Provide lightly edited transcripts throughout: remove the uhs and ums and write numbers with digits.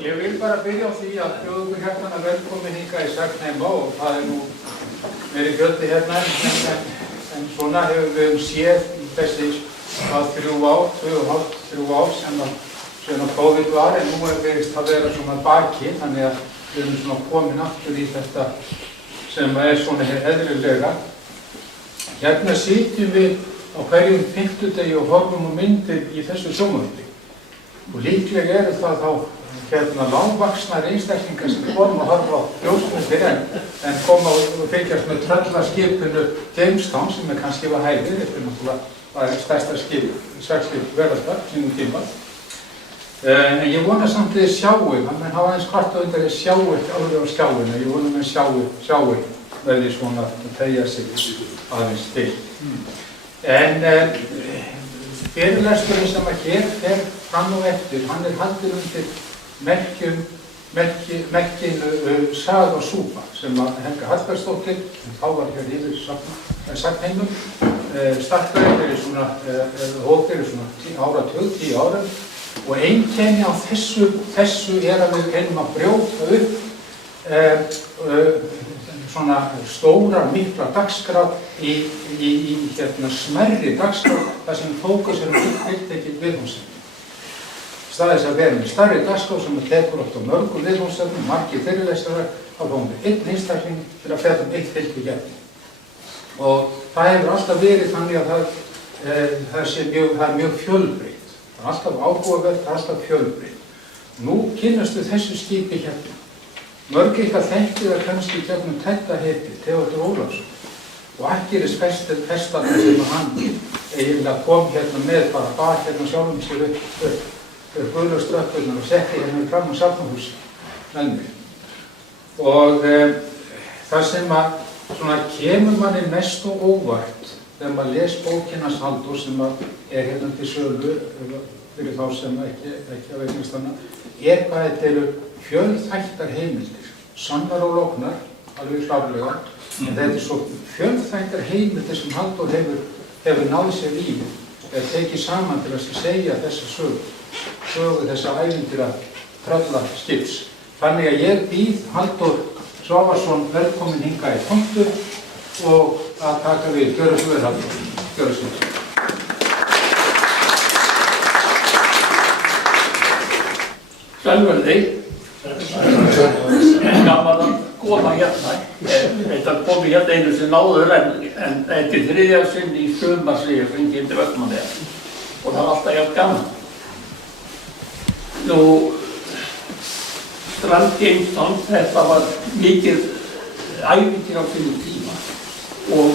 Ég vil bara byrja á því að bjóða ykkur hérna velkomin hingað í Sagnheima og það nú meiri fjöldi hérna en svona hefur við séð í þessi 2,5–3 ár sem COVID var en nú verðist það vera svona baki þannig að við erum svona komin aftur í þetta sem svona eðlilega. Hérna sitjum við á hverjum fimmtudegi og horfum á myndir í þessu sjónvarpi og líklega eru það þá langvaxnar einstaklingar sem koma að horfa á ljósmyndir en koma og fylgjast með tröllaskipinu Jamestown sem kannski var hægir, þetta náttúrulega var stærsta seglskip veraldar sínum tíma. En ég vona samt að þið sjáu, menn hafa eins hvart og undir að sjáu ekki alveg á skjáinu, ég vona að menn sjáu verði svona að tegja sig aðeins til. En fyrirlesturinn sem að hér fer fram og eftir, hann haldinn undir merkinu Saga og súpa sem að Helga Hallbergsdóttir, þá var hér yfir Sagnheimum, startaði fyrir svona, hófir svona 10 ára og einkenni á þessu að við reynum að brjóta upp svona stóra, mikla dagskrá í smerri dagskrá þar sem fókus tiltekið viðfangsefni. Í stað þess að vera með stærri dagskrá sem tekur oft á mörgum viðfangsefnum, margir fyrirlesarar, þá fáum við einn einstakling til að fjalla eitt fylgigefni. Og það hefur alltaf verið þannig að það er mjög fjölbreytt. Það er alltaf áhugavert, það er alltaf fjölbreytt. Nú kynnast við þessu skipi hérna. Mörg ykkar þekkið það kannski gegnum þetta heiti, Theodor Ólafsson. Og Akkiris festarnir sem hann eiginlega kom hérna með bara bak hérna sjálfum sér upp guðlauströppurnar og setti hérna fram á safnahúsi með mig. Og það sem að svona kemur manni mest og óvart þegar maður les bókina Halldórs sem hérna til sölu fyrir þá sem ekki að eignast hana, hvað þetta eru fjölþættar heimildir, sannar og lognar, alveg klárlega, en þetta er svo fjölþættar heimildir sem Halldór hefur náð sér í, tekið saman til að segja þessa sögu þessa ævintýra tröllaskips. Þannig að ég býð Halldór Svavarsson velkomin hingað í pontu og að taka við. Gjörðu svo vel, Halldór. Gjörðu svo vel. Sælverði, gaman að koma hérna. Þetta komi hérna einu sinni áður en þetta er 3. sinn í sumar sem ég fengi til Vestmannaeyja og það er alltaf jafn gaman. Nú, Strand Jamestown, þetta var mikið ævintýri á sínum tíma og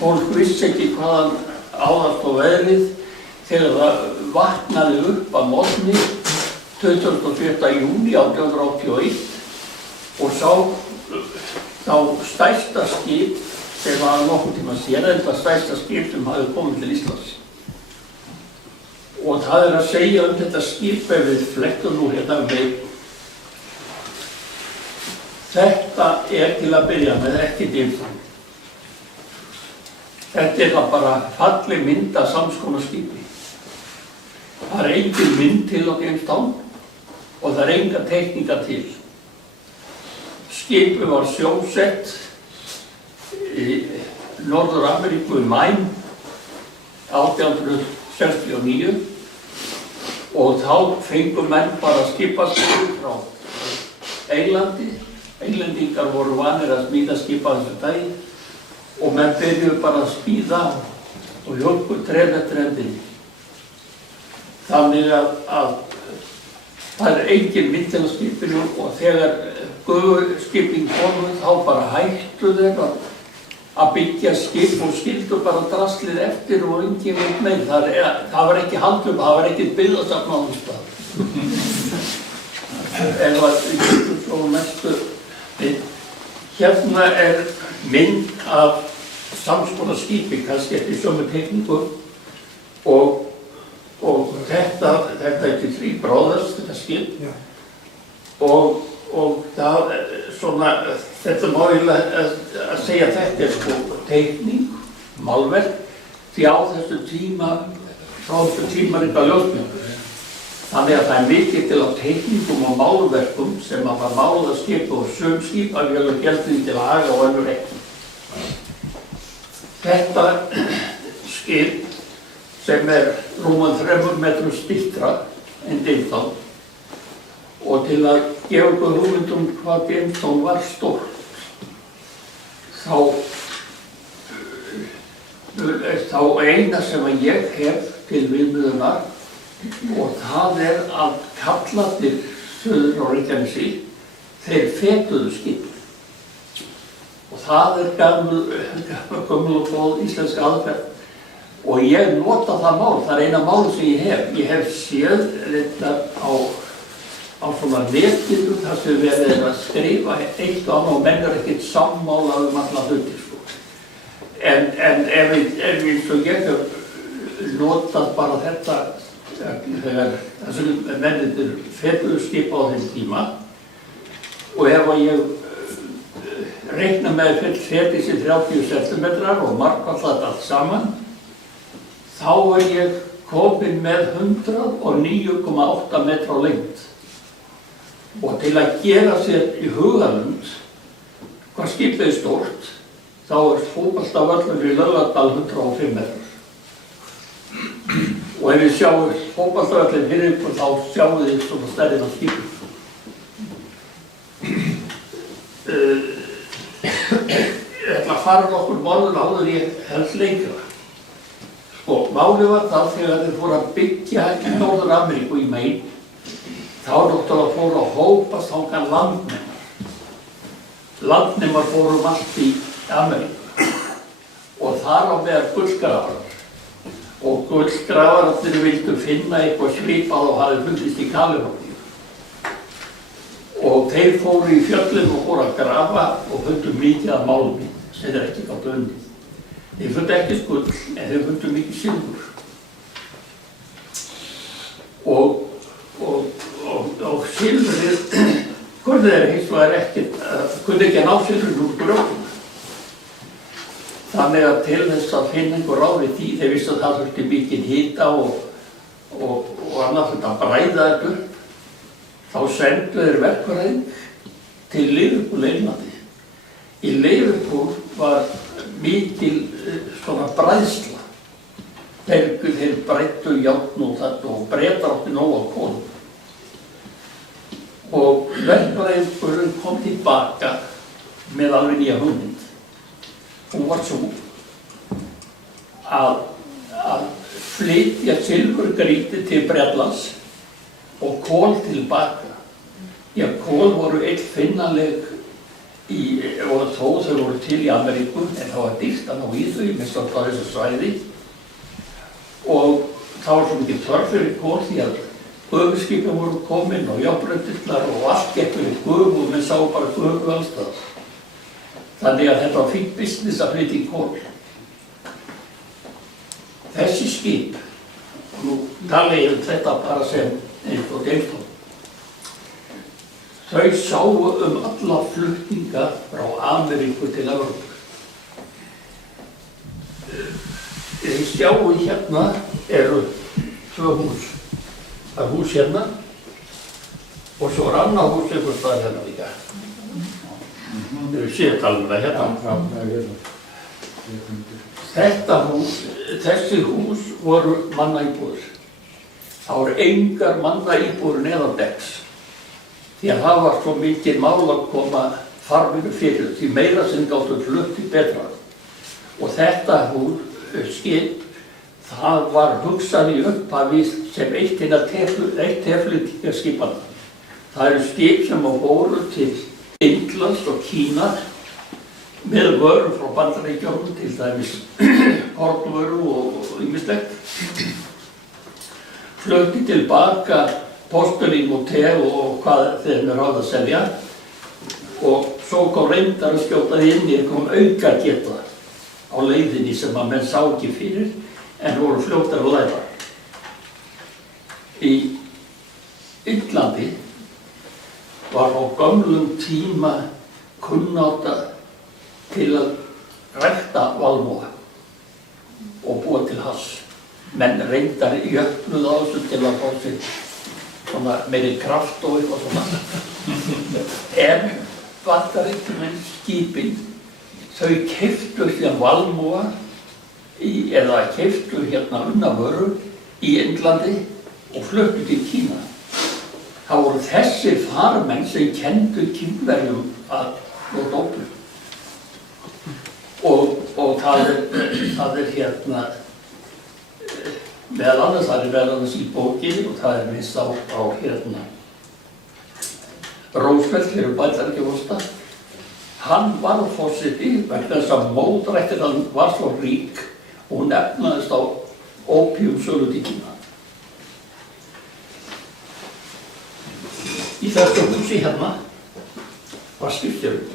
fólk vissi ekki hvaðan áðast á veðrið þegar það vaknaði upp að morgni 27. júní 1881 og sá þá stærsta skip sem var nokkurn tíma síðan, þetta stærsta skip sem hafði komið til Íslands. Og það að segja þetta skip ef við flektum nú hérna með. Þetta til að byrja með ekki Jamestown. Þetta það bara falleg mynd af sams konar skipi. Það er engin mynd til á Jamestown og það er enga teikninga til. Skipið var sjósett í Norður-Ameríku Maine 1869 og þá fengu menn bara skipaskrif frá Englandi. Englendingar voru vanir að smíða skipa þessu dagi og menn byrjuðu bara að smíða og hjálpu trén eftir hendinni. Þannig að það er engin mynd til á skipinu og þegar gufuskipin komu þá bara hættu þeir að byggja skip og skildu bara draslið eftir og engin veit meir. Það var ekki haldum, það var ekki byggðasafn á þess stað. En það getur svo mestu. Hérna er mynd af sams konar skipi, kannski eftir sömu teikningu og þetta er til 3 bróðars, þetta skip og það svona, þetta má ég að segja þetta er sko teikning, málverk, því á þessu tíma, frá þessu tíma er þetta ljósmyndir. Þannig að það mikið til á teikningum og málverkum sem að var málað að skipa og sum skipavél og geldi til að haga og önnur ekki. Þetta skip sem rúman 3 metrum styttra en Jamestown og til að gefa okkur hugmynd hvað Jamestown var stórt þá eina sem að ég hef til viðmiðunar og það að kallarnir suður á Reykjanesi þeir fetuðu skip og það gömul og góð íslensk aðferð og ég nota það mál, það eina mál sem ég hef séð þetta á svona netinu þar sem verið að skrifa eitt og annað og menn ekkert sammála alla hluti sko. En ef eins og ég hef notað bara þetta þegar þessum mennir fetuðu skip á þeim tíma og ef ég reikna með fetið sér 30 cm og margfaldat allt saman þá ég komin með 109,8 metra á lengd og til að gera sér í hugalund hvað skipið stórt þá fótboltavöllur í Laugardal 105 metrar og ef við sjáum fótboltavöllin fyrir ykkur þá sjáum við svona stærðin á skipið. Ég ætla að fara nokkur morgun áður ég helst lengra. Sko, málið var það þegar þeir fóru að byggja í Norður-Ameríku í Maine þá náttúrulega fóru að hópast þangað landnemar. Landnemar fóru allt í Ameríku og þar á meðal gullgrafarar og gullgrafararnir vildu finna eitthvað svipað og hafi fundist í Kaliforníu og þeir fóru í fjöllin og fóru að grafa og fundu mikið af málmi sem þeir ekki gátu unnið. Þeir fundu ekki gull en þeir fundu mikið silfur og silfrið kunni þeir hins vegar ekkert kunni ekki að ná silfrinu úr grjótinu. Þannig að til þess að finna einhver ráð við því, þeir vissu að það þurfti mikinn hita og annað þetta að bræða þetta upp, þá sendu þeir verkfræðing til Liverpool Englandi. Í Liverpool var mikil svona bræðsla. Þeir bræddu járn og þetta og Bretar átti nóg af kolum. Og verkfræðingurinn kom tilbaka með alveg nýja hugmynd. Hún var svo að flytja silfurgrýti til Bretlands og kol tilbaka. Já, kol voru illfinnanleg og þó þau voru til í Ameríku en það var dýrt að ná í þau minnst á þessu svæði og það var svo mikið þörf fyrir kol því að gufuskipin voru komin og járnbrautirnar og allt gekk fyrir gufu og menn sá bara gufu alls staðar. Þannig að þetta var fínt business að flytja í kol. Þessi skip, og nú tala ég þetta bara sem eins og Jamestown, þau sáu alla flutninga frá Ameríku til Evrópu. Þið sjáu hérna eru 2 hús. Það er hús hérna og svo er annað hús einhvers staðar hérna líka. Þeir eru séðtaluna hérna. Þessi hús voru mannaíbúðir. Það voru engar mannaíbúðir neðan decks. Því að það var svo mikið mál að koma farminu fyrir, því meira sem gátu flutt í betra. Og þetta skip, það var hugsað í upphafi sem eitt teflutningaskipanna. Það eru skip sem voru til Indlands og Kína með vörur frá Bandaríkjunum, til dæmis kornvöru og ýmislegt. Flutti tilbaka postulín og te og hvað þeim ráð að selja og svo kom reyndar að skjóta því inn í kom aukageta á leiðinni sem að menn sá ekki fyrir en voru fljótar að læra. Í Indlandi var á gömlum tíma kunnáta til að rækta valmúa og búa til hass. Menn reyndar jöfnuð á þessu til að fá sér svona meiri kraft og eitthvað svona. En Bandaríkjamenn skipin, þau keyptu síðan valmúa eða keyptu hérna unnavöru í Indlandi og fluttu til Kína. Það voru þessir farmenn sem kenndu Kínverjum að nota ópíum. Og það er hérna, meðal annars í bókinni og það er viss á hérna Roosevelt fyrir Bandaríkjaforseta. Hann var forseti vegna þess að mótrættir hann var svo rík og hún efnaðist á ópíumsölu til Kína. Í þessu húsi hérna var skipstjórinn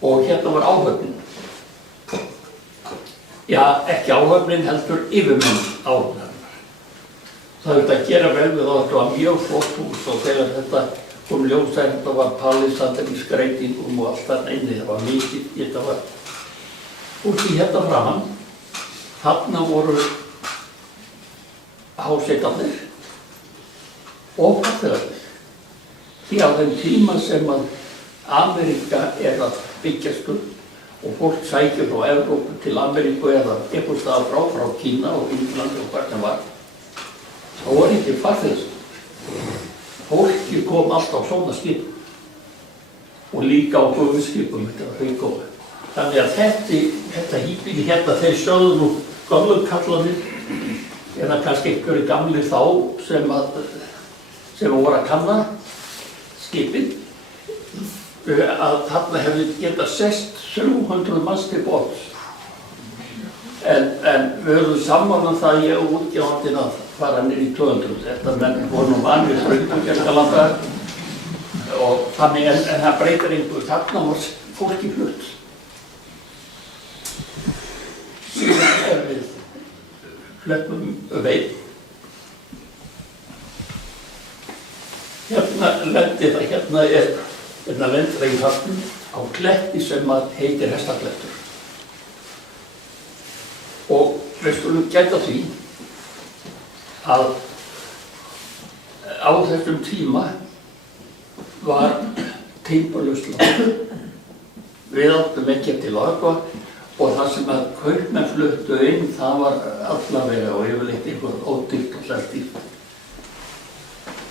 og hérna var áhöfnin. Já, ekki áhöfnin heldur yfirmenn áhöfnarinnar. Það þurfti að gera vel við þetta var mjög flott hús og þegar þetta kom ljós að þetta var palisander í skreytingum og allt þarna inni, það var mikið, þetta var húsi hérna framan. Þarna voru háseitarnir og farþegarnir. Því á þeim tíma sem að Ameríka er að byggjast upp og fólk sækir frá Evrópu til Ameríku eða einhvers staðar frá Kína og Indlandi og hvað sem var, þá var ekki farþegarskip. Fólki kom alltaf á svona skip og líka á gufuskipum þegar þau komu. Þannig að þetta hýbýli hérna, þeir sögðu nú gömlu kallanir eða kannski einhverju gamlir þá sem voru að kanna skipin að þarna hefði getað sest 300 manns til borðs. En við höfum sammála það ég og útgefandinn að fara niður í 200. Þetta menn voru nú vanir Straumgerðalanda og þannig en það breytir einhverju. Þarna var fólki flutt. Síðan við hlöppum veið. Hérna lendi það, hérna lendir það í hafnum á kletti sem að heitir Hestaklettur. Og við skulum gæta því að á þessum tíma var timburlaust land. Við áttum ekki til Agua og það sem að kaupmenn fluttu inn, það var allavega og yfirleitt eitthvað ódýrt og slæmt.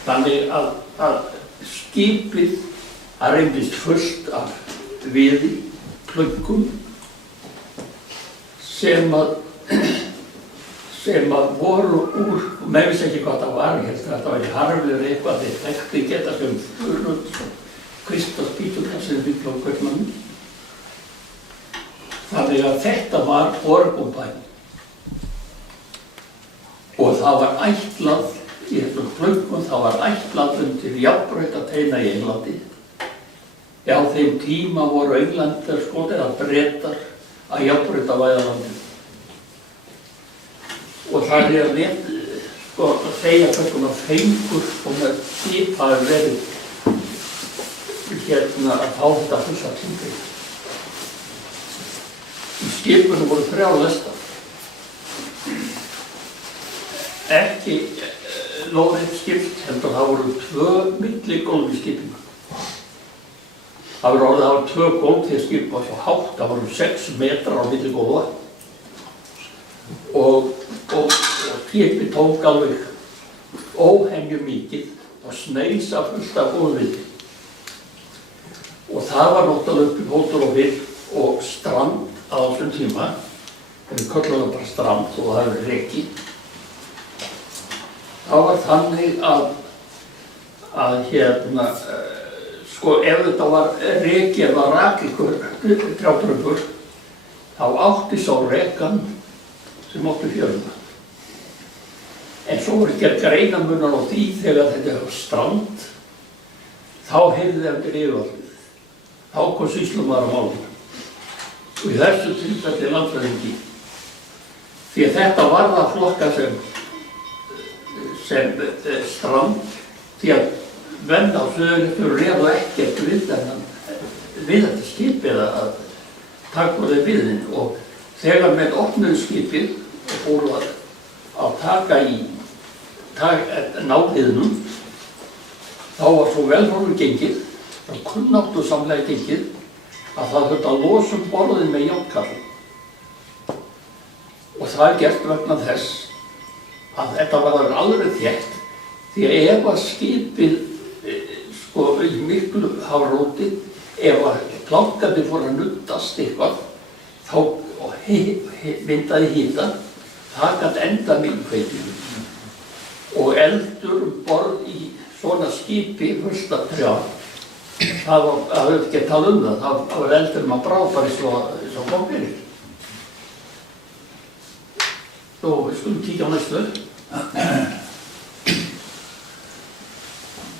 Þannig að skipið reyndist fullt af viði, plöggum sem að voru úr, með vissi ekki hvað það var, ég held að þetta væri harflegur eitthvað, þeir þekkti geta sem furut, Kristaspíturna sem við á Kaupmannum. Þannig að þetta var Borgunbæn og það var ætlað í þessum plöggum, það var ætlað undir járnbrautateina í Englandi. Já, þeim tíma voru Englandar skotir að Bretar að járnbrautavæða landið. Og það er rétt að segja hvernig fengur og með skip hafi verið hérna að fá þetta fulla tíma. Í skipunum voru 3 lestar. Ekki lóðið skipt, heldur það voru 2 milligólf í skipinu. Það var 2 gólf því að skipið var svo hátt, það voru 6 metrar á milligólfa. Og skipið tók alveg óhemju mikið og sneisa fullt af góðviði. Og það var náttúrulega uppi hótel og vill og strand á þessum tíma. Við köllum það bara strand og það hefur reki. Það var þannig að hérna, sko ef þetta var reki eða rakikur, trjátrömbur, þá átti sá rekan sem átti fjöruna. En svo voru gerð greinamunar á því þegar þetta var strand, þá heyrði þeim til yfirvaldið. Þá kom sýslumaður á málinu. Og í þessu tilfelli landfræðingi. Því að þetta var það flokka sem strand, því að menn á Suðurnesjum réðu ekkert við þetta skipið að taka þeim viðinn. Og þegar menn opnuðu skipið og fóru að náliðinum, þá var svo velhorfur gengið, það kunnáttu samlega gengið, að það þurfti að losa borðin með járnkarli. Og það er gert vegna þess að þetta var alveg þétt, því að ef að skipið í miklu hafróti, ef að klákandi fór að nuddast eitthvað, þá myndaði hita, það gat endað kveikinu. Og eldur borð í svona skipi fullt af trjám, það var ekki að tala það var eldur maður brá bara svo kom fyrir. Svo við skulum kíkja á næstu.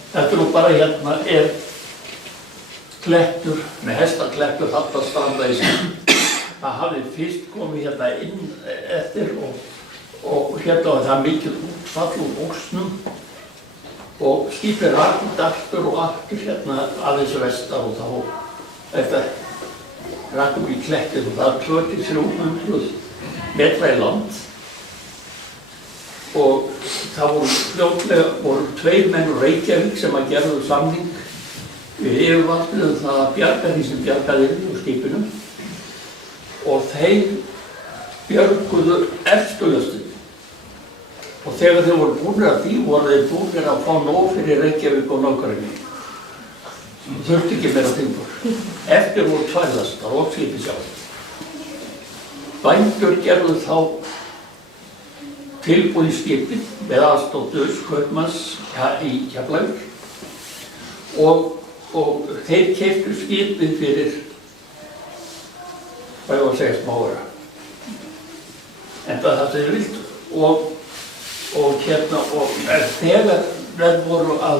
Þetta nú bara hérna klettur, með hestaklettur þarna stranda í sig. Það hafði fyrst komið hérna inn eftir og hérna var það mikið útfall úr ósnum og skipið rak aftur og aftur hérna aðeins vestar og þá þetta rak í klettið og það var 200-300 metra í land. Og það voru tveir menn úr Reykjavík sem að gerðu samning við yfirvaldið það að bjarga því sem bjargaði úr skipinu og þeir björguðu efstu löstinni. Og þegar þeir voru búnir að því voru þeir búnir að fá nóg fyrir Reykjavík og nágrenni. Það þurfti ekki meira timbur. Eftir voru 2 lastar og skipið sjálf. Bændur gerðu þá tilbúið í skipið með aðstoð Dauðs kaupmanns í Keflavík og þeir keyptu skipið fyrir, hvað ég var að segja, smára. En það þeir vildu. Og þegar þeir voru að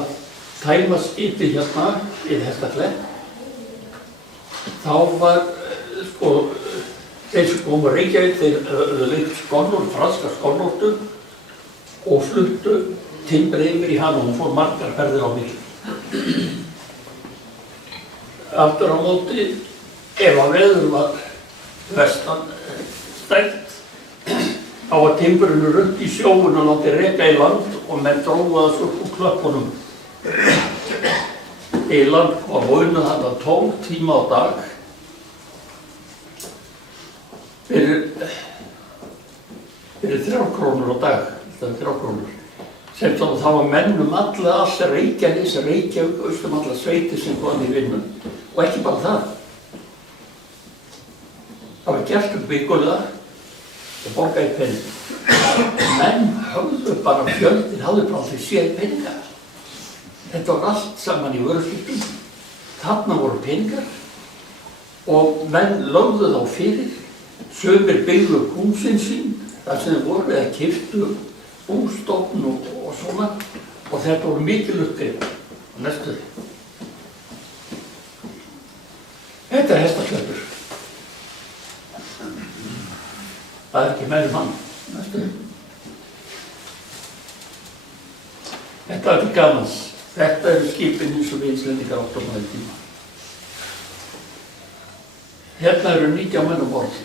tæma skipið hérna í Hestaflett, þá var þeir sem komu Reykjavík, þeir leikt skonnur, franskar skonnórtur og fluttu timbri yfir í hana og hún fór margar ferðir á milli. Aftur á móti, ef að veður var vestan stælt, þá var timbrinu rutt í sjóun og látið reka í land og menn dróðu það svo úr klöppunum í land og vögnuð þarna 12 tíma á dag fyrir 3 krónur á dag, þetta er 3 krónur. Sem þá það var menn allt Reykjavík, austum allar sveitir sem kom í vinnu. Og ekki bara það. Það var gert vikulega og borgaði pening. Menn höfðu bara fjöldin, hafðu bara aldrei séð peninga. Þetta var allt saman í vöruskiptum. Þarna voru peningar og menn lögðu þá fyrir. Sumir byggðu húsin sín, þar sem þeir voru eða keyptu bústofn og svona og þetta voru mikil uppgrip á næstu. Þetta er Hestaklettur. Það er ekki meiri mann, næstu. Þetta er til gamans. Þetta eru skipin eins og við Íslendingar áttum á þeim tíma. Hérna eru 19 menn um borð.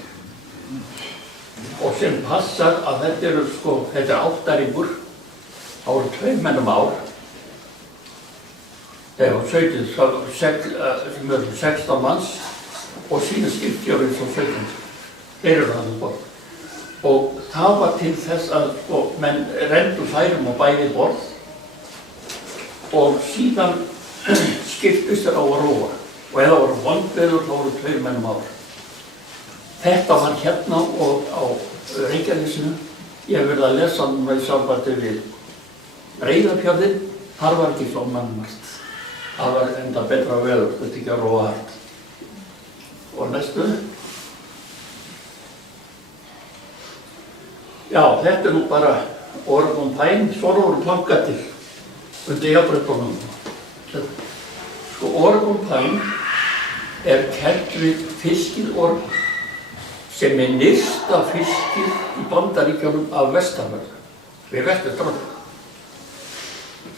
Og sem passar að þetta er 8 ringur, þá eru 2 menn um ár. Þeir eru 16 manns og sína skipstjórinn svo 17. Þeir eru hann um borð. Og það var til þess að menn renndu færum á bæði borð og síðan skiptust þeir á að róa. Og ef það voru vondveður þá voru 2 menn um ár. Þetta var hérna og á Reykjanesinu. Ég hef verið að lesa núna í sambandi við Breiðafjörðinn. Þar var ekki svo mannmargt. Það var enda betra veður, þetta ekki að róa hart. Og næstu. Já, þetta er nú bara Oregon Pine, svona voru plankatir undir jafnréttunum. Oregon Pine er kennt við fiskið Oregon, sem er nyrsta fiskið í Bandaríkjunum af vestanverðu, við vesturströndina.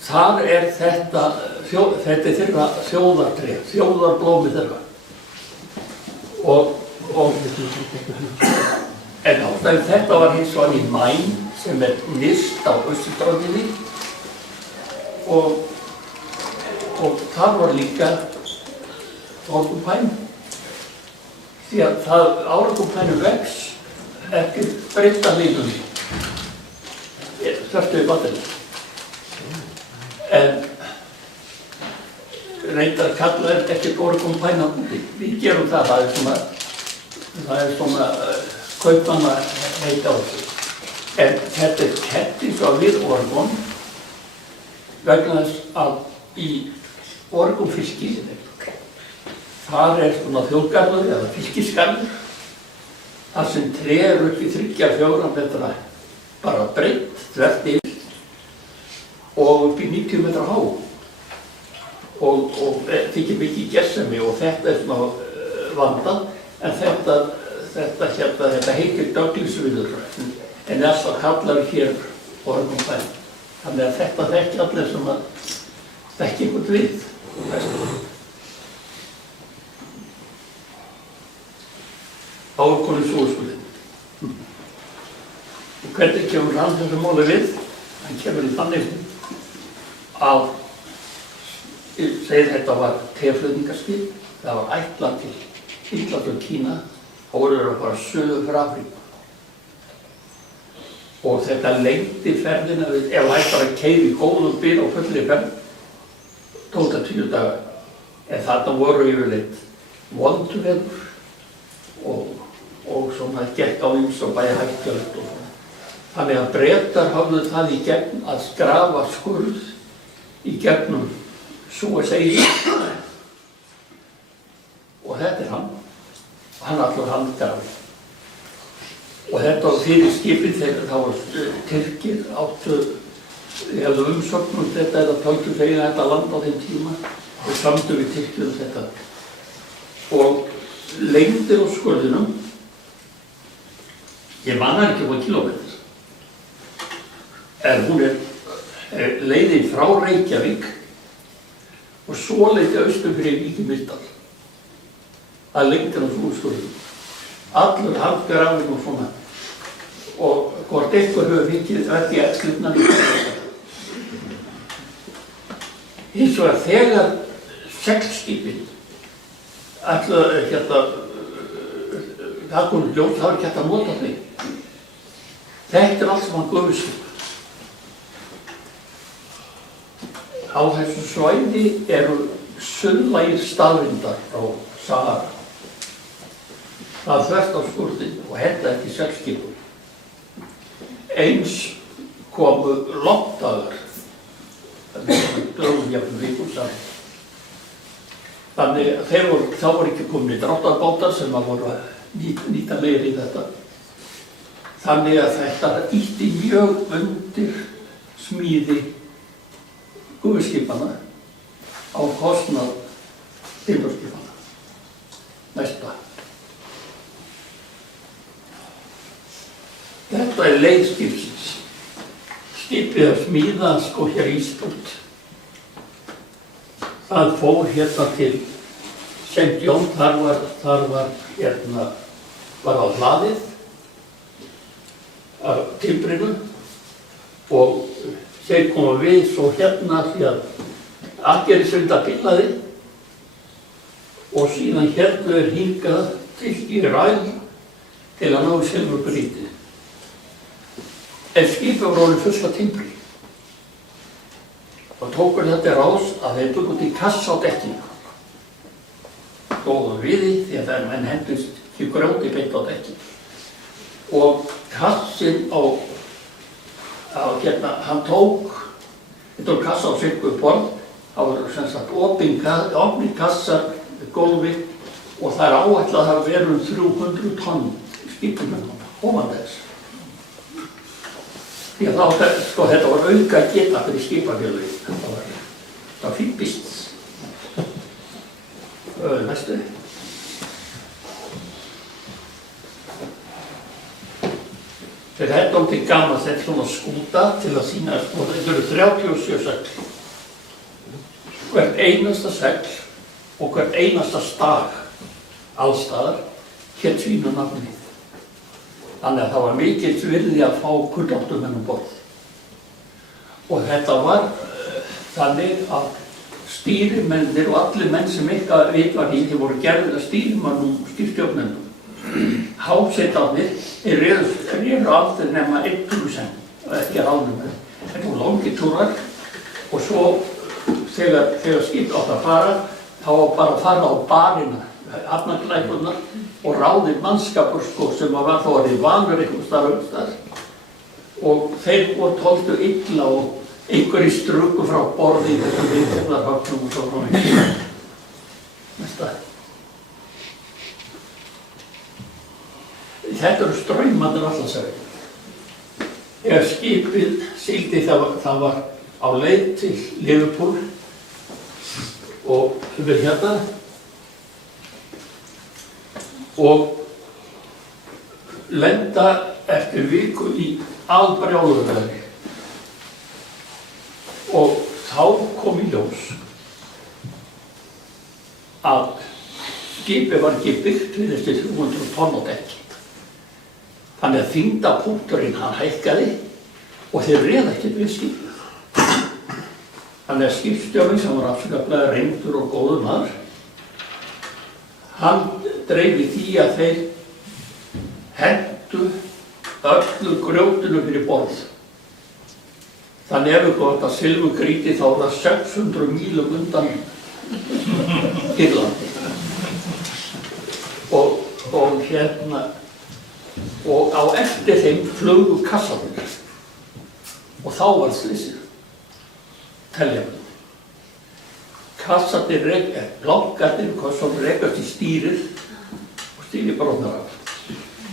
Þar er þetta er þeirra þjóðartré, þjóðarblómi þeirra. Og En ástæðan þetta var hins vegar í Main sem nyrst á Austurströndinni og þar var líka Orkupæn. Því að Orkupænu vex eftir breytta línunni. Þvert við vatninu. En reyndar kalla ekki Orkupæn á úti. Við gerum það, það er svona kaupmanna heita á þessu. En þetta ketti svo við Orkun vegna þess að í Orkunfiski þar svona þjóðgarður eða fiskisgarður þar sem tré upp í 3-4 metra bara breitt þvert yfir og upp í 90 metra há og þykir mikið gersemi og þetta svona vandað en þetta heitir Douglasviður en þess að kallar hér Orkupæn. Þannig að þetta þekki allir sem að þekki einhvern við. Þá er konið súrskulinn. Og hvernig kemur hann þessu máli við? Hann kemur í þannig að segir þetta var teflutningaskip, það var ætlað til Ísland og Kína og voru að fara suður fyrir Afríku. Og þetta lengdi ferðina við, ef ætlar að keyra í góðum bíl og fullri ferð, 12-10 daga. En þarna voru yfirleitt vondveður og svona gekk á ýmsu og bæði hættulegt og svona. Þannig að Bretar hafðu það í gegn að skrafa skurð í gegnum Suez-eyju. Og þetta er hann allur handgrafi. Og þetta var fyrir skipin þegar það var Tyrkir hefðu umsögn þetta eða töldu þegar þetta land á þeim tíma og samdu við Tyrkir þetta. Og lengdir á skurðinum, ég manna ekki hvað kílómetrar, en hún leiðin frá Reykjavík og svo leiti austur fyrir Vík í Mýrdal. Það lengdir á skurðinum. Allur handgrafinn og svona og hvort eitthvað hefur fengið verði eftirlutna hins vegar þegar seglskipin ætlaði það kom ljós, það var ekki hægt að nota þau. Þetta er allt saman gufuskip. Á þessu svæði eru suðlægir staðvindar á Sahara. Það þvert á skurðinn og henta ekki seglskipum. Eins komu loftdagar, dögum jafnvel vikum saman. Þannig að þá voru ekki komin dráttarbátar sem voru að nýta meir í þetta. Þannig að þetta ýtti mjög undir smíði gufuskipanna á kostnað timburskipanna. Næsta. Þetta er leið skipsins. Skipið er smíðað sko hér í Ísland. Það fór hérna til St. John, þar var á hlaðið af timbrinu og þeir koma við svo hérna því að Akkerisunda bilaði og síðan hérna hingað til í ræð til að ná silfurgrýtið. En skipið var orðið fullt af timbri og tókur þetta ráðs að þeir tók út í kassa á dekkinu. Góðum viði því að menn hendust ekki grjóti beint á dekkinu. Og kassin hann tók kassa á sirku borð, það voru sem sagt opnir kassar við gólfi og það er áætlað að það veru 300 tonn skipinu ofan þess. Því að þetta var auka geta fyrir skipafélögin. Þetta var fín business. Næstu. Þegar þetta til gamla þetta svona skúta til að sýna þetta eru 37 segl. Hvert einasta segl og hvert einasta stag allstaðar hét sínu nafni. Þannig að það var mikils virði að fá kunnáttumenn um borð. Og þetta var þannig að stýrimennir og allir menn sem eitthvað vit var í, þeir voru gerðir að stýrimannum og skipstjórnendum. Hásetarnir réðu aldrei nema 1% og ekki ráðnum. Þetta voru langir túrar og svo þegar skip átt að fara, þá var bara að fara á barina, hafnarglæpurnar og ráðið mannskapur sem var þá orðið vanur einhvers staðar og þeir voru tóltu illa og einhverjir struku frá borði í þessum viðgerðarhöfnum og svo frá einhverjum. Næsta. Þetta eru straumarnir Atlantshafi. Þegar skipið sigldi það var á leið til Liverpool og við hérna og lenda eftir viku í albrjáluðu veðri. Og þá kom í ljós að skipið var ekki byggt við þessi 300 tonn á dekki. Þannig að þyngdarpunkturinn hann hækkaði og þeir réðu ekkert við skipið. Þannig að skipstjórinn sem var afskaplega reyndur og góður maður, hann dreif í því að þeir hentu öllu grjótinu fyrir borð. Þannig ef við gott að Silfurgríti þá var það 600 mílum undan Írlandi. Og á eftir þeim flugu kassarnir og þá var slysið. Teljum. Kassarnir blankarnir rekast í stýrið og stýrið brotnar af.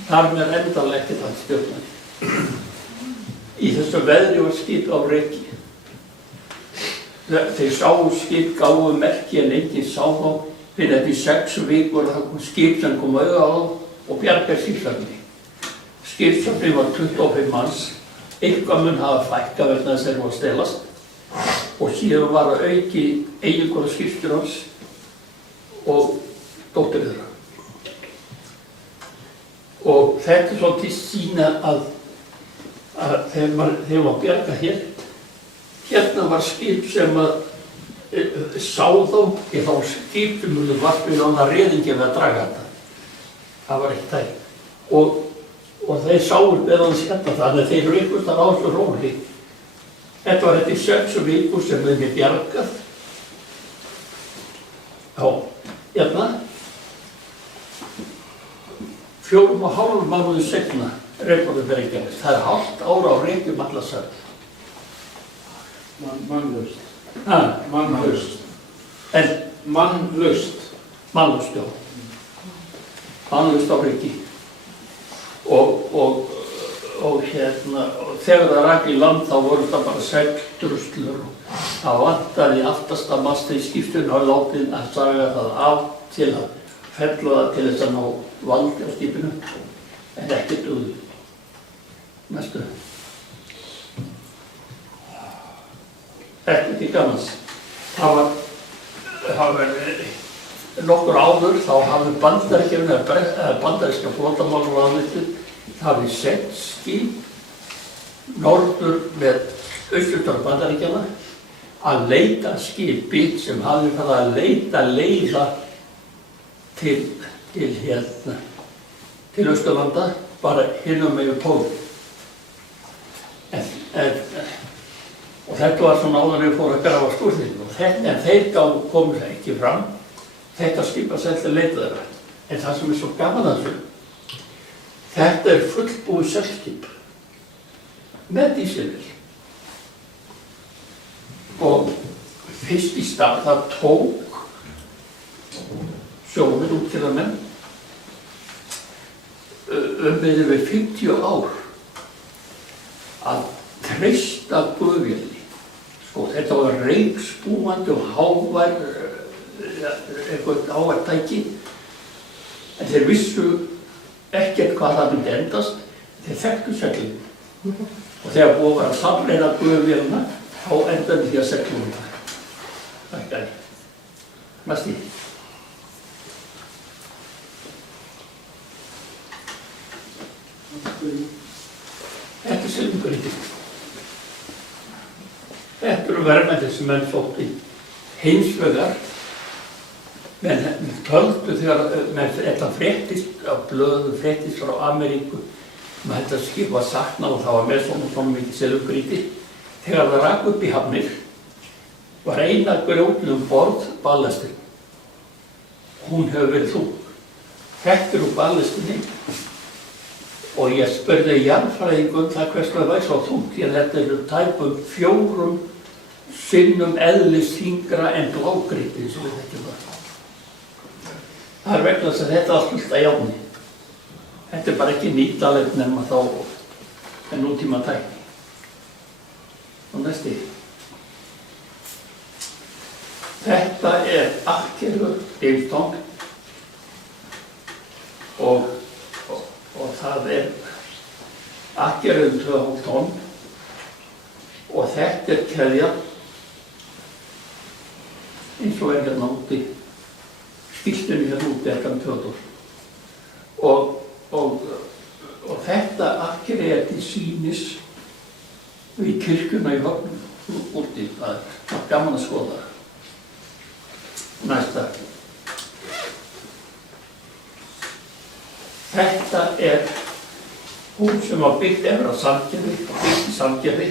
Þar með endanlega ekki það stjórnandi. Í þessu veðri var skip á reki. Þeir sáu skip, gáfu merki en enginn sá þá fyrir eftir 6 vikur það kom skip sem kom auga á þá og bjargaði skipshöfninni. Skipshöfnin var 25 manns, eitthvað mun hafa fækkað vegna þess að þeir voru að stelast og síðan var að auki eiginkona skipstjórans og dóttir þeirra. Og þetta svolítið sýna að þegar var bjargað hérna var skip sem að sá þá í þá skip sem var varpið á það reðingi við að draga þetta. Það var ekki það. Og þeir sáu meðan hérna þannig að þeir eru einhvers þar á þessu róli. Þetta var eftir 6 vikur sem þeim bjargað. Já, hérna. 4,5 mánuði seinna reykvarður Reykjavík. Það hálft ára á reykjum Atlantshafi. Mannlaust. Mannlaust. En Mannlaust. Mannlaust, já. Mannlaust á reyki. Og þegar það rak í land þá voru það bara segldruslur og það vantaði aftasta mastið í skipstjórinn og látið að saga það af til að fella það til þess að ná valdi á skipinu en ekki dugði. Næstu. Ekki til gamans. Það var nokkur áður þá hafði bandaríska flotamálaráðuneytið hafði sett skip norður með austurströnd Bandaríkjanna að leita skipi sem hafði farið að leita leiða til Austurlanda bara hinum yfir pól. Og þetta var svona áður en við fórum að grafa skurðinn en þeir komu það ekki fram. Þetta skipaseldi leita þeirra. En það sem svo gaman að þessu, þetta fullbúið seglskip með dísilvél. Og fyrst í stað það tók sjónir út til að menn við 50 ár að treysta guðvélni. Þetta var reykspúandi og hávær eitthvað áverktæki en þeir vissu ekkert hvað það myndi endast, þeir þekktu seglinu og þegar búið var að samleina guðvélina þá endaði því að seglinu það. Næsti. Þetta er silungaríkið. Þetta eru verðmættir sem menn sótti. Hins vegar, menn töldu þegar þetta fréttist af blöðu, fréttist frá Ameríku, þetta skip var saknað og það var með svona mikið silungaríki. Þegar það rak upp í hafnir, var eina grjótið borð ballastin. Hún hefur verið þung. Þetta úr ballastinni og ég spurði jarðfræðing það hvers það væri svo þung, því að þetta eru tæpum 4 sinnum eðlisþyngra en blágrýtið sem við þekkjum það. Það er vegna þess að þetta er allt fullt af járni. Þetta er bara ekki nýtalegt nema þá en nútíma tækni. Og næsti. Þetta er akkeru limstong og það er akkeru 2,5 tonn og þetta er keðja eins og er hérna úti, skiltunni hérna úti er hann 2 og þetta akkeru er til sýnis við kirkjuna í Höfnum úti, það er gaman að skoða það. Næsta. Þetta er hús sem var byggt eftir á Sandgerði, byggt í Sandgerði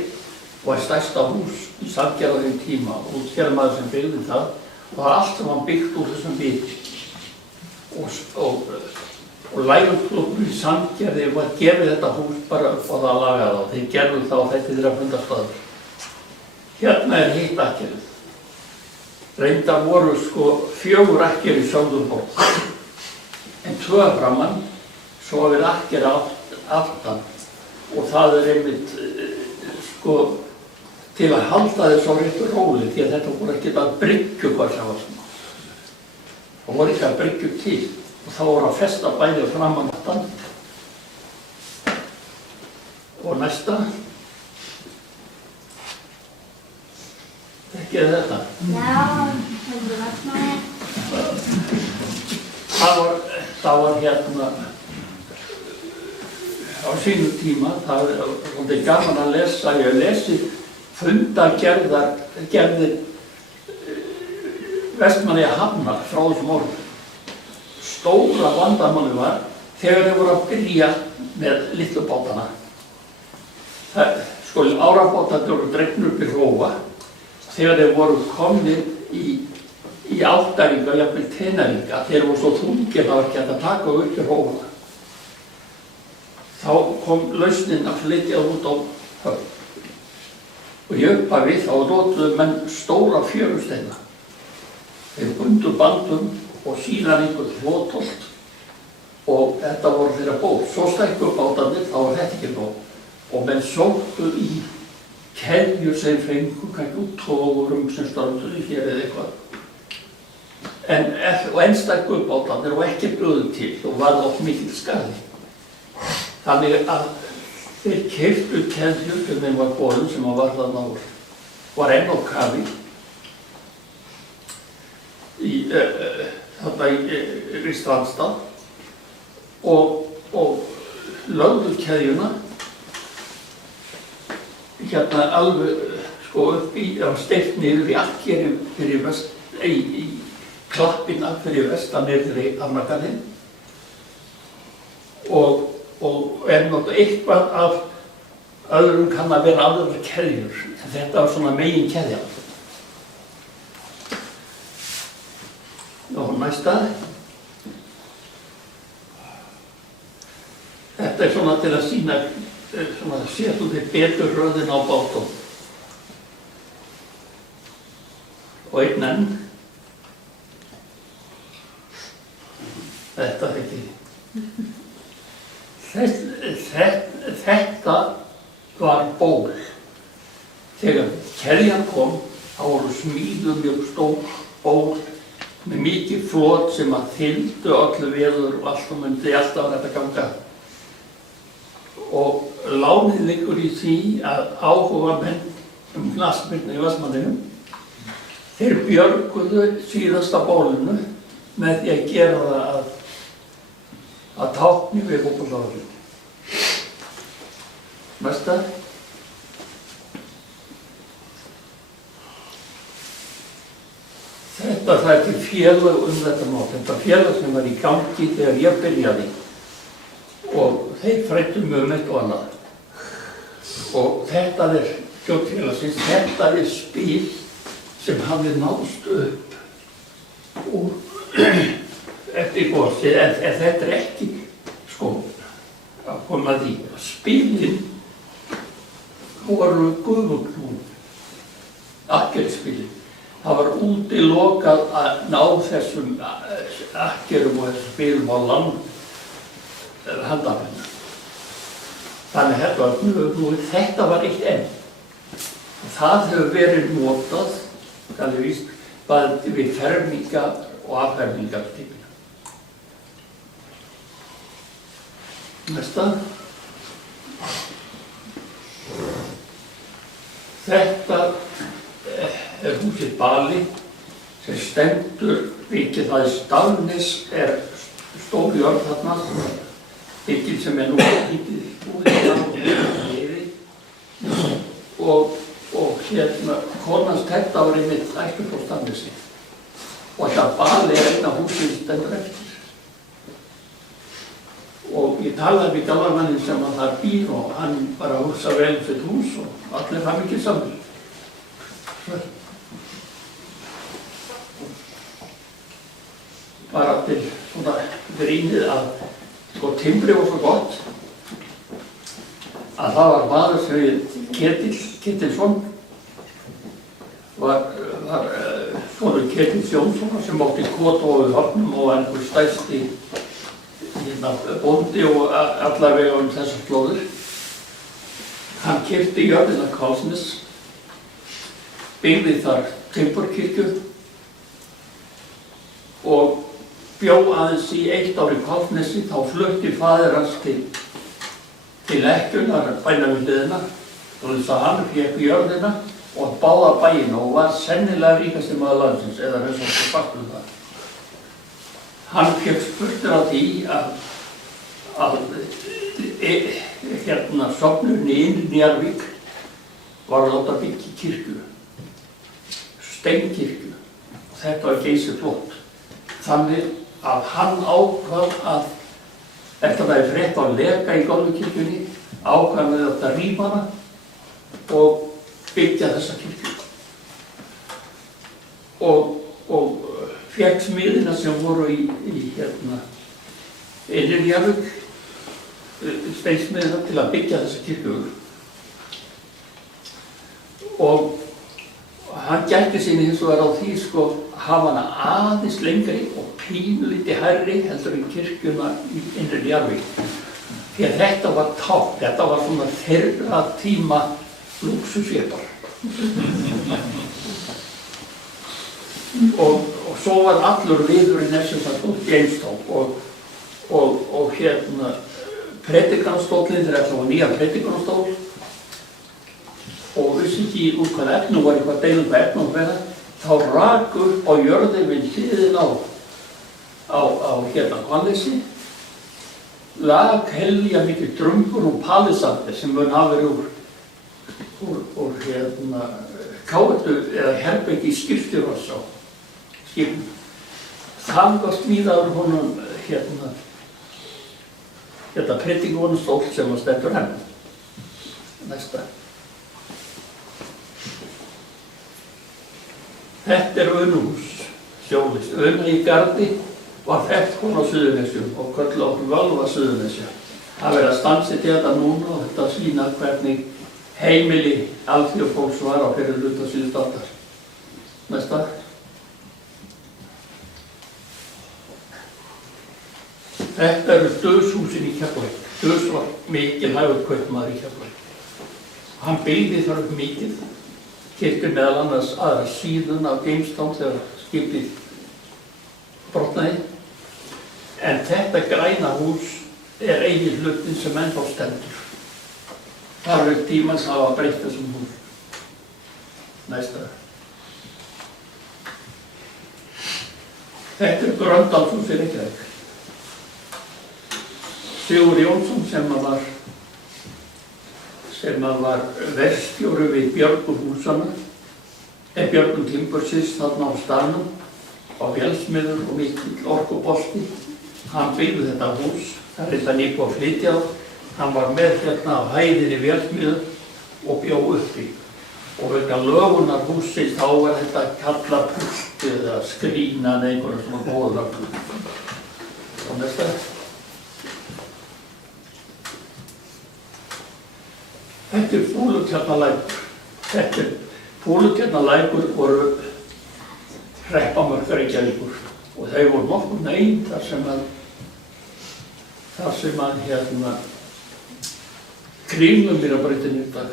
og er stærsta hús í Sandgerði á þeim tíma og útgerðarmaður sem byggði það og það er allt sem var byggt úr þessum biti. Og Lægjuklúbbur í Sandgerði var gefið þetta hús bara upp á það að laga það og þeir gerðu það og þetta er þeirra fundarstaður. Hérna er hitt akkerið. Reyndar voru 4 akkeri í Sölvunborg, en 2 framan, svo við akkeri aftan og það er einmitt til að halda þess á réttu róli því að þetta voru ekki að bryggju hvað það var svona. Það voru ekki að bryggju til og þá voru að festa bæði framan aftan. Og næsta. Ekki þetta? Já, þetta var vatnaði. Það var hérna á sínum tíma, það er gaman að lesa, ég lesi fundargerðir Vestmannaeyjahafnar frá þessum orðum. Stóra vandamáli var þegar þeir voru að byrja með litlu bátana. Árabátarnir voru dregnir upp í Hrófa. Þegar þeir voru komnir í áttaringa, jafnvel tenaringa, þeir voru svo þungir að það var ekki hægt að taka upp í Hrófana. Þá kom lausnin að flytja út á Höfn. Og í upphafi þá notuðu menn stóra fjörusteina. Þeir bundu bandum og síðan einhvern flotholt og þetta voru þeirra ból. Svo stækku bátarnir, þá var þetta ekki nóg. Og menn sóttu í keðjur sem fengu kannski út togurum sem stönduðu hér eða eitthvað. Og einstakku bátarnir og ekki brugðu til og var það oft mikill skaði. Þannig að þeir keyptu keðjur sem þeim var boðin sem var þarna var enn á kafi þarna í Strandstað og lögðu keðjuna hérna alveg upp í, það var steypt niður í akkeri fyrir vest, í klappina fyrir vestan niður í Arnagarðinn og er náttúrulega eitthvað af öðrum kann að vera aðrar keðjur, þetta var svona megin keðja. Og næsta. Þetta er svona til að sýna setur þið betur röðin á bátum. Og einn enn. Þetta ekki. Þetta var ból. Þegar keðjan kom, þá voru smíðuð mjög stór ból með mikið flot sem að þyldu öllu veður og allt og myndi alltaf að þetta ganga. Og lánið liggur í því að áhugamenn knattspyrnu í Vestmannaeyjum, þeir björguðu síðasta bólinu með því að gera það að tákni við fótboltavöllinn. Næsta. Það er til félag þetta mál. Þetta félag sem var í gangi þegar ég byrjaði og þeir fræddu mjög eitt og annað. Og þetta stjórnfélagsins, þetta spil sem hafði náðst upp úr eftir gosið, en þetta ekki, að koma að því. Spilin voru gufugnúð, akkerspilin. Það var útilokað að ná þessum akkerum og þessum spilum á handafennar. Þannig þetta var eitt enn. Það hefur verið notað, kannski víst, bæði við fermingar og affermingartímina. Næsta. Þetta húsið Bali sem stendur vikið það Stafnes stór jörð þarna, bygging sem nú lítið búið og konans þetta var einmitt ættur frá Stafnesi og þetta Bali eina húsið sem stendur eftir. Og ég talaði við galarmannin sem að það býr og hann bara hugsa vel sitt hús og allir hafa mikið saman. Bara til svona grínið að timbrið var svo gott að það var maður sem Ketilsson var sonur Ketils Jónssonar sem átti kot og við hornum og einhver stærsti bóndi og allavega þessar slóðir. Hann keypti jörðina Karlsnes, byggði þar timburkirkju og bjó aðeins í 1 ár í Karlsnesi. Þá flutti faðir hans til Ekkjunnar, bæna við hliðina, þannig að hann fékk jörðina og báða bæina og var sennilega ríkasti maður landsins, eða þess að fastum það. Hann fékk spurtur á því að sofnurinn í Njarðvík var að láta byggja kirkju, steinkirkju, og þetta var geysiflott. Þannig að hann ákvað að, eftir að það frétt á leka í Golfukirkjunni, ákvað með þetta rífa hana og byggja þessa kirkju. Og fékk smiðina sem voru í Njarðvík, steinsmiðina til að byggja þessa kirkju. Og hann gætti sín hins vegar á því hafa hana aðeins lengri og pínulítið hærri heldur en kirkjuna í innri Njarðvík. Því að þetta var tákn, þetta var svona þeirra tíma lúxusjepar. Og svo var allur viðurinn þessum það út í Einstók og predikanastóllinn, þegar það var nýja predikanastól og vissi ekki úr hvað efnum var eitthvað deilum hvað efnum verða, þá rak upp á jörði við hliðin á Hvannesi, lag helja mikið drumbur og palisandir sem mun hafa verið úr káetu eða herbeggi skipstjóðars á skipum. Það var smíðaður honum predikanastól sem var stendur henn. Næsta. Þetta Unuhús, sjólist. Una í Garði var þekkt kona á Suðurnesjum og köllu áttu Völva Suðurnesja. Það verið að stansi þetta núna og þetta sýna hvernig heimili alþjóðfólks var á fyrir hluta síðust aldar. Næsta. Þetta Stöðshúsin í Keflavík. Stöðs var mikilvægur kaupmaður í Keflavík. Hann byggði þar upp mikið. Kirkju meðal annars aðra síðun af Jamestown þegar skipið brotnaði. En þetta græna hús eigi hlutin sem ennþá stendur. Það var ekki tímans að hafa breytt þessum hús. Næsta. Þetta Gröndalshús í Reykjavík. Sigur Jónsson sem var sem var verkstjóri við björgun húsana, björgun timbursins þarna á staðnum, á vélsmiður og mikill orkubolti. Hann byggði þetta hús, það er þetta nýbúið að flytja á. Hann var með hérna á hæðinni vélsmiður og bjó uppi. Og vegna lögunar húsins þá var þetta kallað púlt eða skrína eða einhverja svona góða lögum. Og næsta. Þetta er Fúlutjarnalækur. Fúlutjarnalækur voru hreppamörk Reykjavíkur og þau voru nokkur negin þar sem að hérna Kringlumýrarbrautin í dag.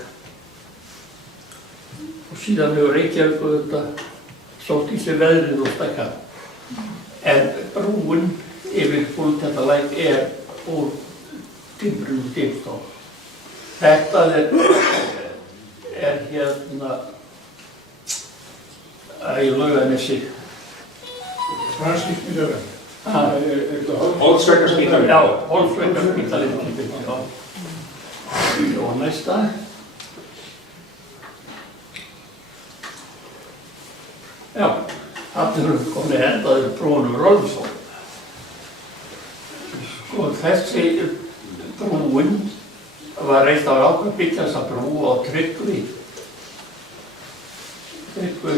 Og síðan hefur Reykjavík þetta sótt í sig veðrið og stækkað. En brúin yfir Fúlutjarnalæk er úr timbrinu Dimstál. Þetta er hérna í Laugarnesi. Franskísmýrarverð. Er þetta Holtsveikaspítalinn? Já, Holtsveikaspítalinn. Og næsta. Já, þarna erum við komin endaður brúnum Rolfsson. Sko þessi brúin var reist á ákveð byggja þessa brú á Tryggvi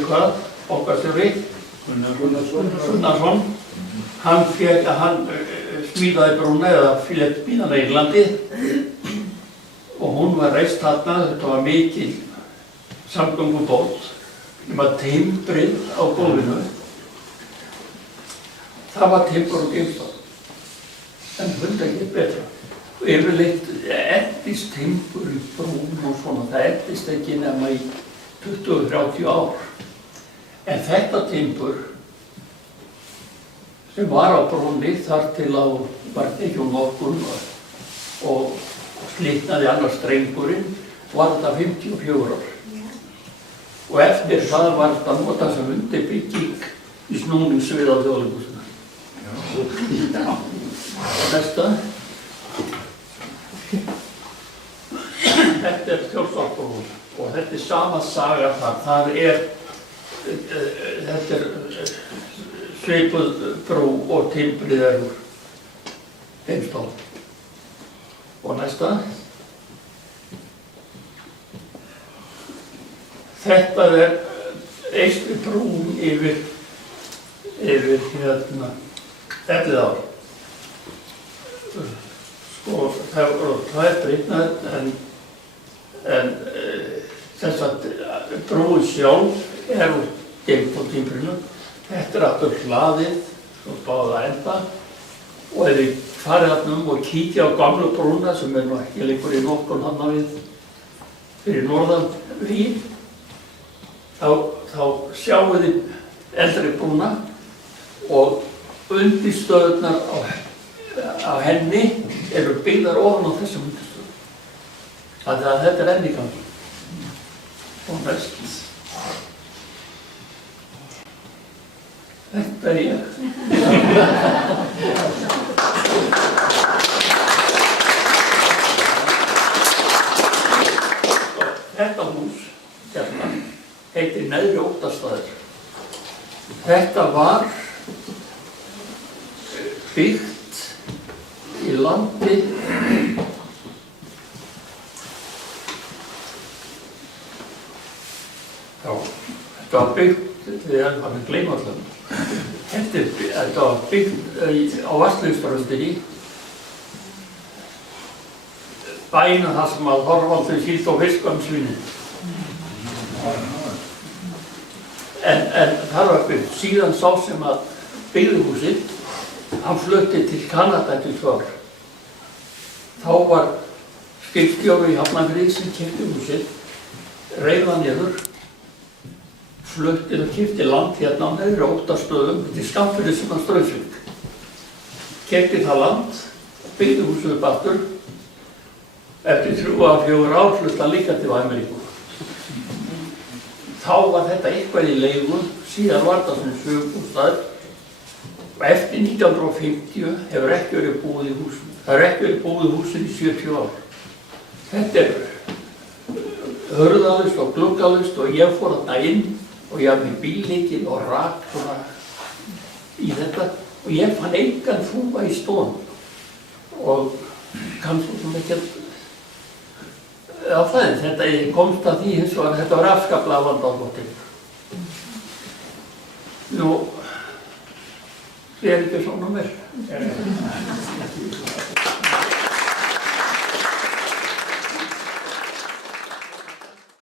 hvað? Borgarstjóri Gunnarsson. Hann smíðaði brúna eða fékk bíðana í Írlandi og hún var reist þarna. Þetta var mikil samgöngubót nema timbrið á gólfinu. Það var timbur og Dimstál en hundi ekki betra. Og yfirleitt endist timbur í brún og svona, það endist ekki nema í 20-30 ár. En þetta timbur sem var á brúnni þar til á var ekki notkun og slitnaði annars strengurinn var þetta 54 ár. Og eftir það var þetta notað sem undirbygging í snúningsvið á Þjóðleikhúsinu. Já. Næsta. Þetta er Þjórsárbrú og þetta er sama saga þar. Þetta er svipuð brú og timbrið úr Dimstál. Og næsta. Þetta er eystri brún yfir hérna Elliðaár. Sko, það er breytnað en þess að brúin sjálf er úr Dimstáltimbrinu. Þetta er aftur hlaðið, svo báða enda og ef þið farið þarna og kíkja á gamlu brúna sem er nú ekki lengur í notkun þarna við fyrir norðan vín, þá sjáum við eldri brúna og undirstöðurnar á henni eru byggðar ofan á þessum undirstöðum. Þannig að þetta er enn í gangi. Og næst. Þetta er ég. Þetta hús hérna heitir Neðri Óttastaðir. Þetta var byggt í landi þetta var byggt við erum að gleyma allum. Þetta var byggt á Vatnsleysuströndinni bæna þar sem að Þorvaldur síld og fiskvamsvinni. En það var byggt síðan sá sem að byggði húsið, hann flutti til Kanada til 2 ár. Þá var skipstjóri í Hafnarfirði sem keypti húsið, reif það niður, flutti og keypti land hérna á Neðri Óttastöðum til skammt fyrir sunnan Straumsvík. Keypti það land, byggði húsið upp aftur. Eftir 3-4 ár flutti hann líka til Ameríku. Þá var þetta eitthvað í leigu, síðan var þetta svona sögubústaður og eftir 1950 hefur ekki verið búið í húsinu. Það hefur ekki verið búið í húsinu í 70 ár. Þetta er hurðalaust og gluggalaust og ég fór þarna inn og ég hafði bíllykil og rak svona í þetta og ég fann engan þúfa í stofan og kannski sem ekki á það en þetta ég komst að því hins vegar þetta var afskaplega vandamál. Nú, ég ekki svona mér.